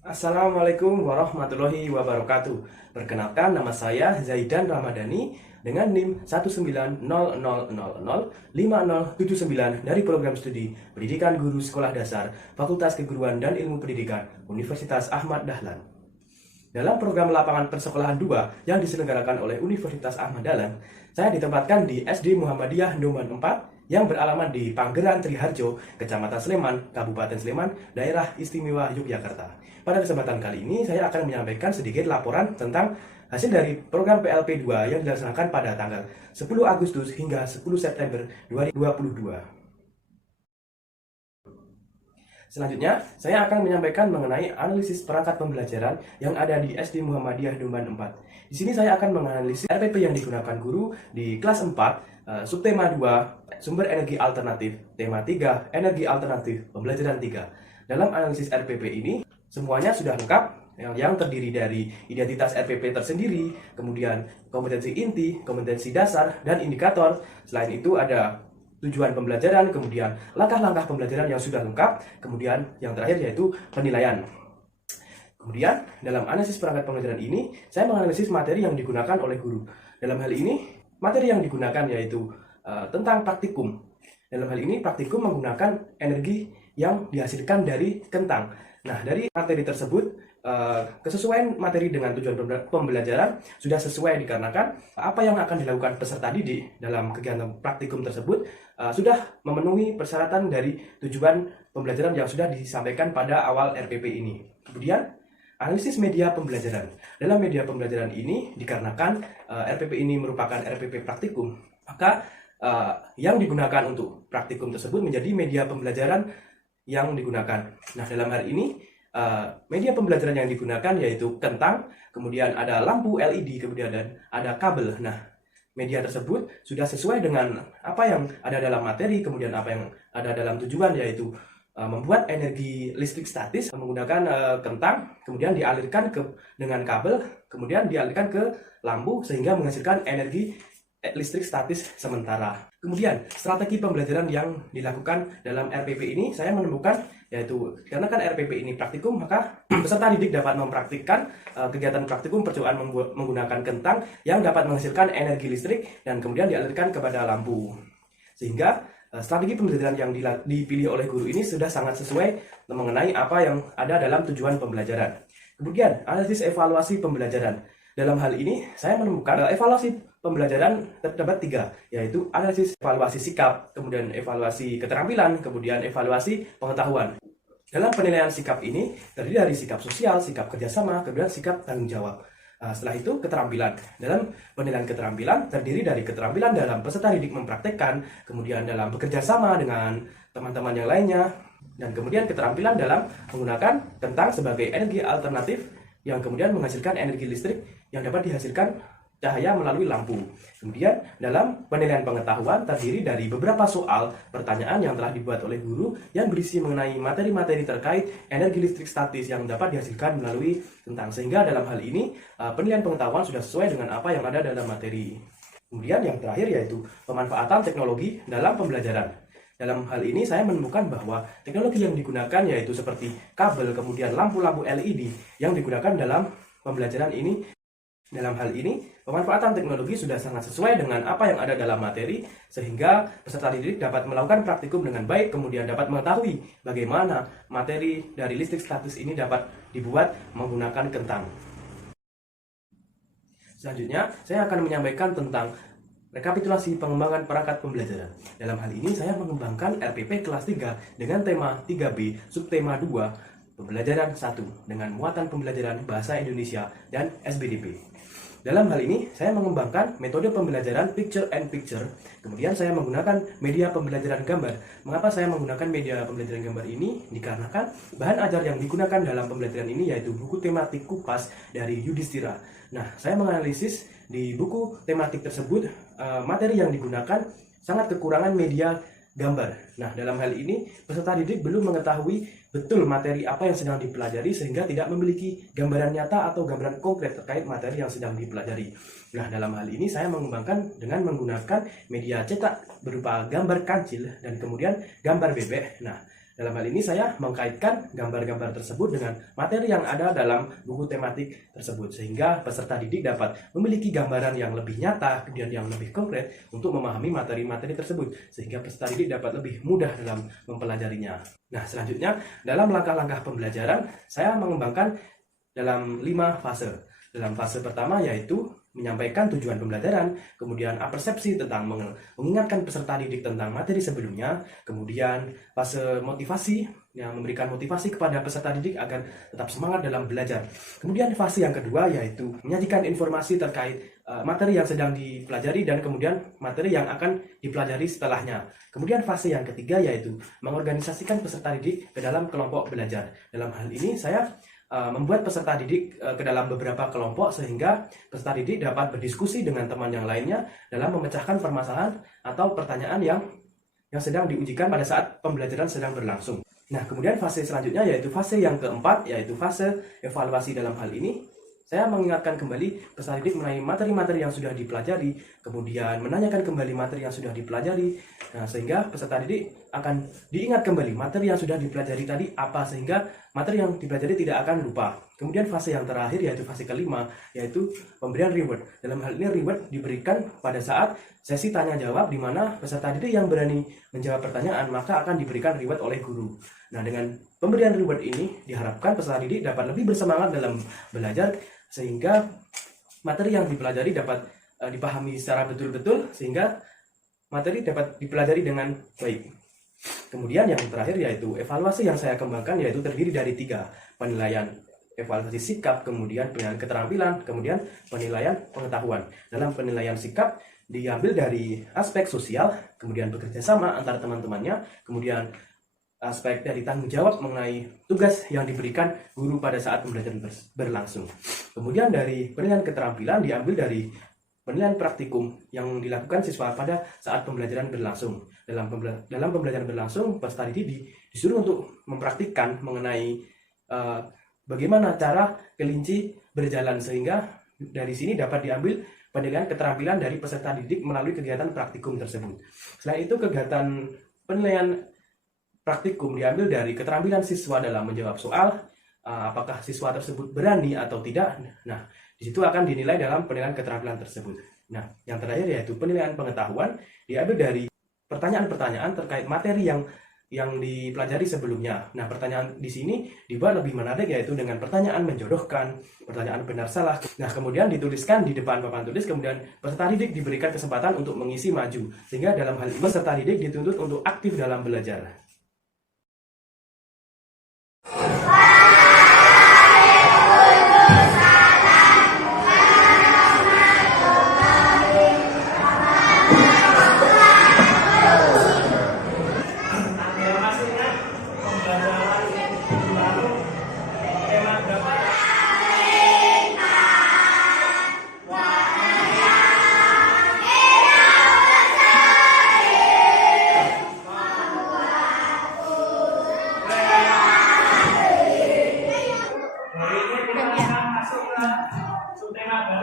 Assalamualaikum warahmatullahi wabarakatuh. Perkenalkan, nama saya Zaidan Ramadhani dengan NIM 19000005079 dari program studi Pendidikan Guru Sekolah Dasar Fakultas Keguruan dan Ilmu Pendidikan Universitas Ahmad Dahlan. Dalam program lapangan persekolahan 2 yang diselenggarakan oleh Universitas Ahmad Dahlan, saya ditempatkan di SD Muhammadiyah Ndoman 4 yang beralamat di Panggeran Triharjo, Kecamatan Sleman, Kabupaten Sleman, Daerah Istimewa Yogyakarta. Pada kesempatan kali ini, saya akan menyampaikan sedikit laporan tentang hasil dari program PLP 2 yang dilaksanakan pada tanggal 10 Agustus hingga 10 September 2022. Selanjutnya, saya akan menyampaikan mengenai analisis perangkat pembelajaran yang ada di SD Muhammadiyah Ndoman 4. Di sini saya akan menganalisis RPP yang digunakan guru di kelas 4, subtema 2, sumber energi alternatif, tema 3, energi alternatif, pembelajaran 3. Dalam analisis RPP ini, semuanya sudah lengkap, yang terdiri dari identitas RPP tersendiri, kemudian kompetensi inti, kompetensi dasar, dan indikator. Selain itu ada tujuan pembelajaran, kemudian langkah-langkah pembelajaran yang sudah lengkap, kemudian yang terakhir yaitu penilaian. Kemudian dalam analisis perangkat pembelajaran ini, saya menganalisis materi yang digunakan oleh guru. Dalam hal ini, materi yang digunakan yaitu tentang praktikum. Dalam hal ini, praktikum menggunakan energi yang dihasilkan dari kentang. Nah, dari materi tersebut, kesesuaian materi dengan tujuan pembelajaran sudah sesuai dikarenakan apa yang akan dilakukan peserta didik dalam kegiatan praktikum tersebut sudah memenuhi persyaratan dari tujuan pembelajaran yang sudah disampaikan pada awal RPP ini. Kemudian, analisis media pembelajaran. Dalam media pembelajaran ini, dikarenakan RPP ini merupakan RPP praktikum, maka yang digunakan untuk praktikum tersebut menjadi media pembelajaran yang digunakan. Nah, dalam hal ini, media pembelajaran yang digunakan yaitu kentang, kemudian ada lampu LED, kemudian ada kabel. Nah, media tersebut sudah sesuai dengan apa yang ada dalam materi, kemudian apa yang ada dalam tujuan, yaitu membuat energi listrik statis menggunakan kentang, kemudian dialirkan dengan kabel, kemudian dialirkan ke lampu sehingga menghasilkan energi listrik statis sementara. Kemudian strategi pembelajaran yang dilakukan dalam RPP ini saya menemukan yaitu karena kan RPP ini praktikum, maka peserta didik dapat mempraktikkan kegiatan praktikum percobaan menggunakan kentang yang dapat menghasilkan energi listrik dan kemudian dialirkan kepada lampu. Sehingga strategi pembelajaran yang dipilih oleh guru ini sudah sangat sesuai mengenai apa yang ada dalam tujuan pembelajaran. Kemudian analisis evaluasi pembelajaran. Dalam hal ini, saya menemukan evaluasi pembelajaran terdapat 3, yaitu analisis evaluasi sikap, kemudian evaluasi keterampilan, kemudian evaluasi pengetahuan. Dalam penilaian sikap ini, terdiri dari sikap sosial, sikap kerjasama, kemudian sikap tanggung jawab. Setelah itu, keterampilan. Dalam penilaian keterampilan, terdiri dari keterampilan dalam peserta didik mempraktekkan, kemudian dalam bekerja sama dengan teman-teman yang lainnya, dan kemudian keterampilan dalam menggunakan kentang sebagai energi alternatif yang kemudian menghasilkan energi listrik yang dapat dihasilkan cahaya melalui lampu. Kemudian dalam penilaian pengetahuan terdiri dari beberapa soal pertanyaan yang telah dibuat oleh guru yang berisi mengenai materi-materi terkait energi listrik statis yang dapat dihasilkan melalui kentang. Sehingga dalam hal ini penilaian pengetahuan sudah sesuai dengan apa yang ada dalam materi. Kemudian yang terakhir yaitu pemanfaatan teknologi dalam pembelajaran. Dalam hal ini saya menemukan bahwa teknologi yang digunakan yaitu seperti kabel, kemudian lampu-lampu LED yang digunakan dalam pembelajaran ini. Dalam hal ini, pemanfaatan teknologi sudah sangat sesuai dengan apa yang ada dalam materi, sehingga peserta didik dapat melakukan praktikum dengan baik, kemudian dapat mengetahui bagaimana materi dari listrik statis ini dapat dibuat menggunakan kentang. Selanjutnya, saya akan menyampaikan tentang rekapitulasi pengembangan perangkat pembelajaran. Dalam hal ini, saya mengembangkan RPP kelas 3 dengan tema 3B, subtema 2, pembelajaran 1, dengan muatan pembelajaran Bahasa Indonesia dan SBDP. Dalam hal ini, saya mengembangkan metode pembelajaran picture and picture. Kemudian saya menggunakan media pembelajaran gambar. Mengapa saya menggunakan media pembelajaran gambar ini? Dikarenakan bahan ajar yang digunakan dalam pembelajaran ini yaitu buku tematik Kupas dari Yudhistira. Nah, saya menganalisis di buku tematik tersebut, materi yang digunakan sangat kekurangan media gambar. Nah, dalam hal ini, peserta didik belum mengetahui betul materi apa yang sedang dipelajari sehingga tidak memiliki gambaran nyata atau gambaran konkret terkait materi yang sedang dipelajari. Nah, dalam hal ini saya mengembangkan dengan menggunakan media cetak berupa gambar kancil dan kemudian gambar bebek. Nah, Dalam hal ini saya mengkaitkan gambar-gambar tersebut dengan materi yang ada dalam buku tematik tersebut, sehingga peserta didik dapat memiliki gambaran yang lebih nyata dan yang lebih konkret untuk memahami materi-materi tersebut, sehingga peserta didik dapat lebih mudah dalam mempelajarinya. Nah, selanjutnya dalam langkah-langkah pembelajaran saya mengembangkan dalam 5 fase. Dalam fase pertama yaitu menyampaikan tujuan pembelajaran, kemudian persepsi tentang mengingatkan peserta didik tentang materi sebelumnya, kemudian fase motivasi yang memberikan motivasi kepada peserta didik agar tetap semangat dalam belajar. Kemudian fase yang kedua yaitu menyajikan informasi terkait materi yang sedang dipelajari dan kemudian materi yang akan dipelajari setelahnya. Kemudian fase yang ketiga yaitu mengorganisasikan peserta didik ke dalam kelompok belajar. Dalam hal ini saya membuat peserta didik ke dalam beberapa kelompok sehingga peserta didik dapat berdiskusi dengan teman yang lainnya dalam memecahkan permasalahan atau pertanyaan yang sedang diujikan pada saat pembelajaran sedang berlangsung. Nah, kemudian fase selanjutnya yaitu fase yang keempat, yaitu fase evaluasi. Dalam hal ini saya mengingatkan kembali peserta didik mengenai materi-materi yang sudah dipelajari, kemudian menanyakan kembali materi yang sudah dipelajari, sehingga peserta didik akan diingat kembali materi yang sudah dipelajari tadi apa, sehingga materi yang dipelajari tidak akan lupa. Kemudian fase yang terakhir yaitu fase kelima, yaitu pemberian reward. Dalam hal ini reward diberikan pada saat sesi tanya jawab, di mana peserta didik yang berani menjawab pertanyaan maka akan diberikan reward oleh guru. Nah, dengan pemberian reward ini diharapkan peserta didik dapat lebih bersemangat dalam belajar, sehingga materi yang dipelajari dapat dipahami secara betul-betul, sehingga materi dapat dipelajari dengan baik. Kemudian yang terakhir yaitu evaluasi yang saya kembangkan, yaitu terdiri dari 3: penilaian evaluasi sikap, kemudian penilaian keterampilan, kemudian penilaian pengetahuan. Dalam penilaian sikap diambil dari aspek sosial, kemudian bekerja sama antar teman-temannya, kemudian aspek dari tanggung jawab mengenai tugas yang diberikan guru pada saat pembelajaran berlangsung. Kemudian dari penilaian keterampilan diambil dari penilaian praktikum yang dilakukan siswa pada saat pembelajaran berlangsung. Dalam pembelajaran berlangsung, peserta didik disuruh untuk mempraktikkan mengenai bagaimana cara kelinci berjalan, sehingga dari sini dapat diambil penilaian keterampilan dari peserta didik melalui kegiatan praktikum tersebut. Selain itu, kegiatan penilaian praktikum diambil dari keterampilan siswa dalam menjawab soal, apakah siswa tersebut berani atau tidak. Nah, di situ akan dinilai dalam penilaian keterampilan tersebut. Nah, yang terakhir yaitu penilaian pengetahuan diambil dari pertanyaan-pertanyaan terkait materi yang dipelajari sebelumnya. Nah, pertanyaan di sini dibuat lebih menarik, yaitu dengan pertanyaan menjodohkan, pertanyaan benar salah. Nah, kemudian dituliskan di depan papan tulis, kemudian peserta didik diberikan kesempatan untuk mengisi maju. Sehingga dalam hal ini peserta didik dituntut untuk aktif dalam belajar.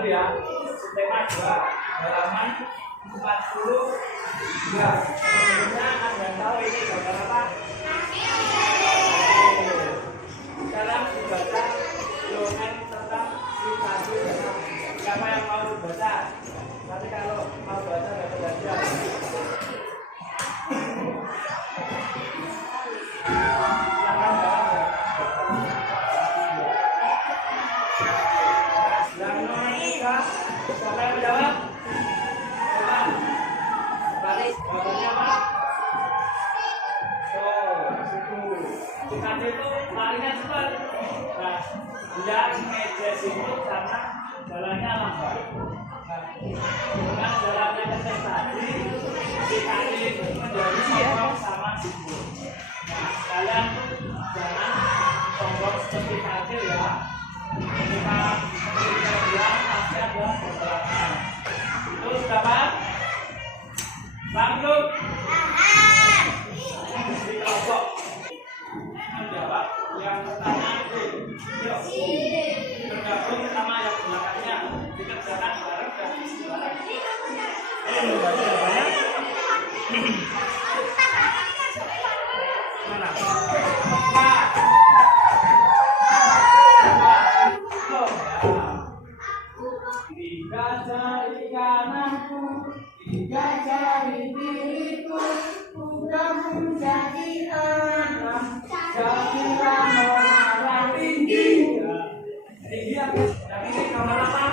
Subtema 2 halaman 43. Sebelumnya Anda tahu ini gambar apa? Sekarang dibaca dongeng tentang si Tadu. Siapa yang mau baca? Nanti kalau mau baca dapat hadiah. Siapa yang menjawab? Jawabannya apa? Situ. Sikat itu larinya cepat. Nah, dia meja situ karena jalannya lambat. Nah, dengan jalannya kencang tadi, sikat itu menjadi sombong sama situ. Nah, kalian jangan sombong seperti kecil ya. Ketika bilang pasti ada pergerakan. Itu sudah paham? Paham belum? Di kelompok menjawab yang pertanyaan itu. Yuk, bergabung sama yang belakangnya. Dikerjakan bareng dan bareng. Baca jawabannya. Mana? Tiga jari kananku, tiga jari kiriku, udah menjadi enam. Jadilah menara tinggi. Tinggi apa? Yang ini nomor apa?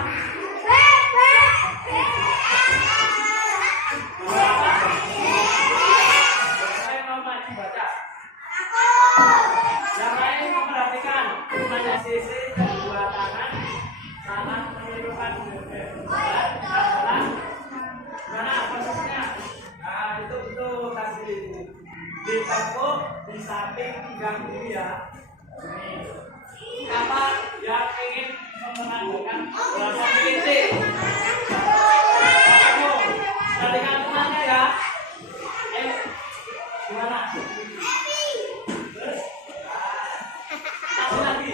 Saya nomor dibaca. Yang lain memperhatikan gunanya sisi kedua tangan. Tangan menirukan mana posisinya? Nah itu betul kasih ditekuk di samping pinggang kiri ya. Siapa yang ingin memenangkan belajar kelinci? Kamu perhatikan temannya ya. Ayo gimana? Terus satu lagi.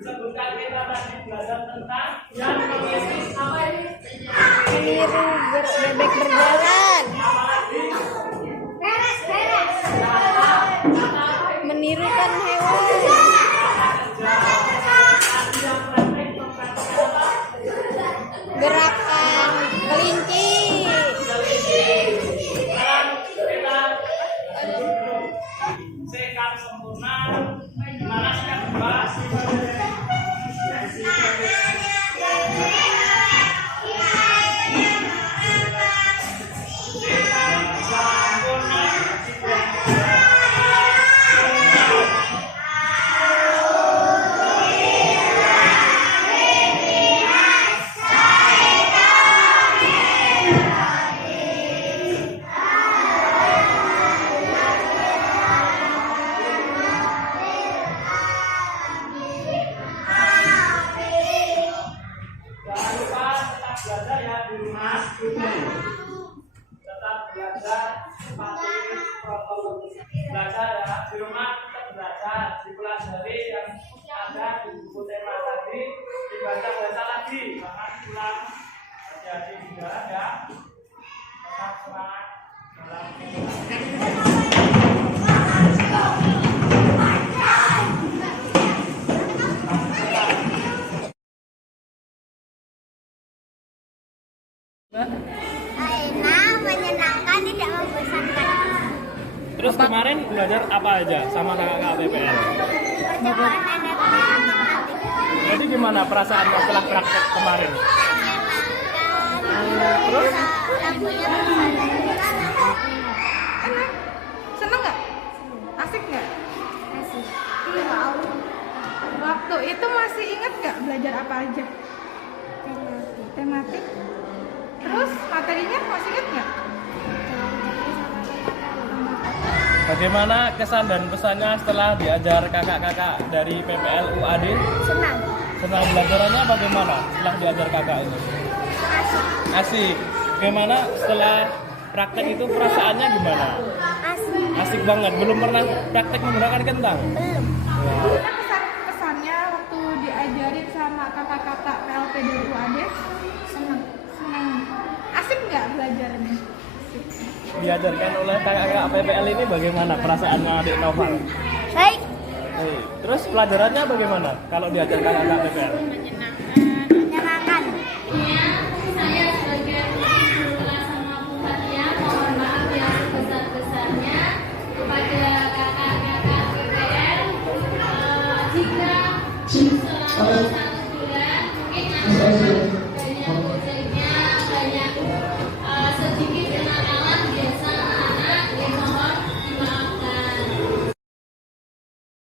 Sebutkan kita tadi belajar tentang yang mengisi apa ini? Meniru bebek berjalan. Menirukan hewan. Gerakan kelinci. Sekat sempurna. Gimana sih yang dibahas? Belajar ya di rumah, tetap belajar patuhi protokol belajar ya di rumah, tetap belajar dipelajari yang ada di buku tema tadi, dibaca lagi, jangan pulang jadi juga ya, tetap semangat dalam Enak, menyenangkan, tidak membosankan. Terus kemarin belajar apa aja sama kakak PPL? Perjalanan dan matematika. Jadi gimana perasaan setelah praktek kemarin? Terus lagunya Enak? Seneng nggak? Asik nggak? masih Waktu itu masih ingat nggak belajar apa aja? Tematik. Terus materinya masih ingat nggak? Bagaimana kesan dan pesannya setelah diajar kakak-kakak dari PPL UAD? senang, Senang belajarannya bagaimana setelah diajar kakak ini? asik, Asik. Bagaimana setelah praktek itu perasaannya gimana? asik, Asik banget. Belum pernah praktek menggunakan kentang? belum, Gimana kesannya waktu diajarin sama kakak-kakak PLP dari UAD? senang, Senang. Asik nggak belajarnya? Diajarkan oleh kakak-kakak PPL ini bagaimana perasaannya adik Noval? baik, Terus pelajarannya bagaimana kalau diajar kakak-kakak PPL? Menyenangkan,